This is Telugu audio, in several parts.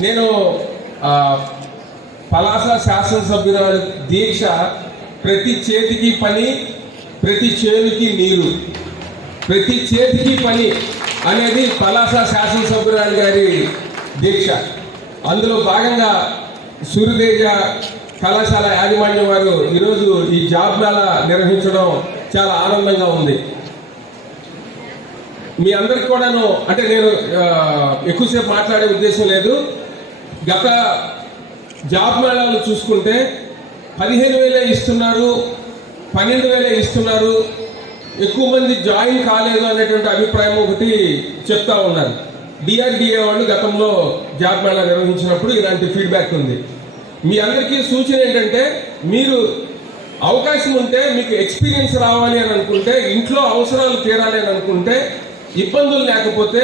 నేను పలాస శాసనసభ్యురాలు దీక్ష ప్రతి చేతికి పని ప్రతి చేతికి నీరు. ప్రతి చేతికి పని అనేది పలాస శాసనసభ్యురాలు గారి దీక్ష. అందులో భాగంగా సూర్యతేజ కళాశాల యాజమాన్యం వారు ఈరోజు ఈ జాబ్లాల నిర్వహించడం చాలా ఆనందంగా ఉంది. మీ అందరికి కూడాను అంటే నేను ఎక్కువసేపు మాట్లాడే ఉద్దేశం లేదు. గత జాబ్ మేళాలు చూసుకుంటే పదిహేను వేలే ఇస్తున్నారు పన్నెండు వేలే ఇస్తున్నారు ఎక్కువ మంది జాయిన్ కాలేదు అనేటువంటి అభిప్రాయం ఒకటి చెప్తా ఉన్నారు. డిఆర్డిఏ వాళ్ళు గతంలో జాబ్ మేళా నిర్వహించినప్పుడు ఇలాంటి ఫీడ్బ్యాక్ ఉంది. మీ అందరికీ సూచన ఏంటంటే మీరు అవకాశం ఉంటే మీకు ఎక్స్పీరియన్స్ రావాలి అని అనుకుంటే ఇంట్లో అవసరాలు తీరాలి అని అనుకుంటే ఇబ్బందులు లేకపోతే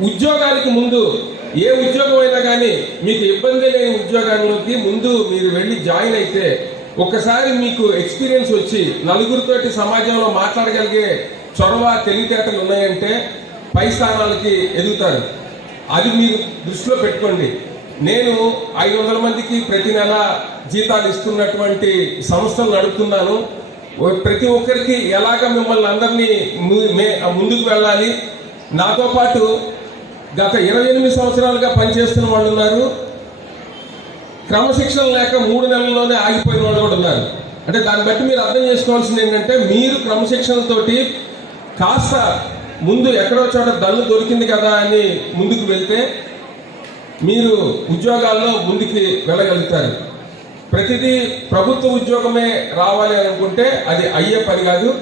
ఉద్యోగానికి ముందు ఏ ఉద్యోగం అయినా కానీ మీకు ఇబ్బంది లేని ఉద్యోగానికి ముందు మీరు వెళ్ళి జాయిన్ అయితే ఒక్కసారి మీకు ఎక్స్పీరియన్స్ వచ్చి నలుగురితోటి సమాజంలో మాట్లాడగలిగే చొరవ తెలివితేటలు ఉన్నాయంటే పై స్థానాలకి ఎదుగుతారు. అది మీరు దృష్టిలో పెట్టుకోండి. నేను ఐదు వందల మందికి ప్రతి నెల జీతాలు ఇస్తున్నటువంటి సంస్థలు నడుపుతున్నాను. ప్రతి ఒక్కరికి ఎలాగ మిమ్మల్ని అందరినీ ముందుకు వెళ్ళాలి? నాతో పాటు గత ఇరవై ఎనిమిది సంవత్సరాలుగా పనిచేస్తున్న వాళ్ళు ఉన్నారు. క్రమశిక్షణ లేక మూడు నెలల్లోనే ఆగిపోయిన వాళ్ళు కూడా ఉన్నారు. అంటే దాన్ని బట్టి మీరు అర్థం చేసుకోవాల్సింది ఏంటంటే మీరు క్రమశిక్షణతోటి కాస్త ముందు ఎక్కడో చోట దన్ను దొరికింది కదా అని ముందుకు వెళ్తే మీరు ఉద్యోగాల్లో ముందుకి వెళ్ళగలుగుతారు. ప్రతిదీ ప్రభుత్వ ఉద్యోగమే రావాలి అనుకుంటే అది అయ్యే పని కాదు.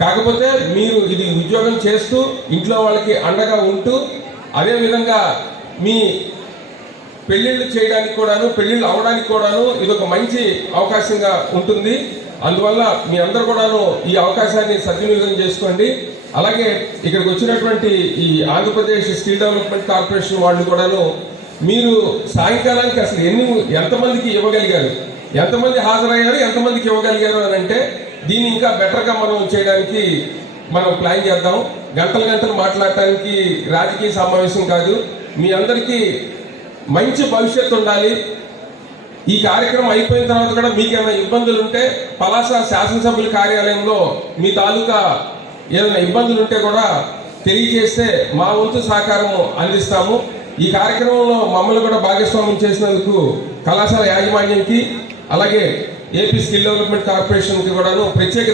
కాకపోతే మీరు ఇది ఉద్యోగం చేస్తూ ఇంట్లో వాళ్ళకి అండగా ఉంటూ అదేవిధంగా మీ పెళ్ళిళ్ళు చేయడానికి కూడాను పెళ్ళిళ్ళు అవడానికి కూడాను ఇది ఒక మంచి అవకాశంగా ఉంటుంది. అందువల్ల మీ అందరు కూడాను ఈ అవకాశాన్ని సద్వినియోగం చేసుకోండి. అలాగే ఇక్కడికి వచ్చినటువంటి ఈ ఆంధ్రప్రదేశ్ స్కిల్ డెవలప్మెంట్ కార్పొరేషన్ వాళ్ళు కూడాను మీరు సాయంకాలానికి అసలు ఎన్ని ఎంతమందికి ఇవ్వగలిగారు? ఎంతమంది హాజరయ్యారు? ఎంతమందికి ఇవ్వగలిగారు అని అంటే దీన్ని ఇంకా బెటర్గా మనం చేయడానికి మనం ప్లాన్ చేద్దాం. గంటలు గంటలు మాట్లాడటానికి రాజకీయ సమావేశం కాదు. మీ అందరికీ మంచి భవిష్యత్తు ఉండాలి. ఈ కార్యక్రమం అయిపోయిన తర్వాత కూడా మీకు ఏమైనా ఇబ్బందులు ఉంటే పలాస శాసనసభ్యుల కార్యాలయంలో మీ తాలూకా ఏమైనా ఇబ్బందులు ఉంటే కూడా తెలియజేస్తే మా వంతు సహకారం అందిస్తాము. ఈ కార్యక్రమంలో మమ్మల్ని కూడా భాగస్వామ్యం చేసినందుకు కళాశాల యాజమాన్యంకి అలాగే ఏపీ స్కిల్ డెవలప్మెంట్ కార్పొరేషన్కి కూడాను ప్రత్యేక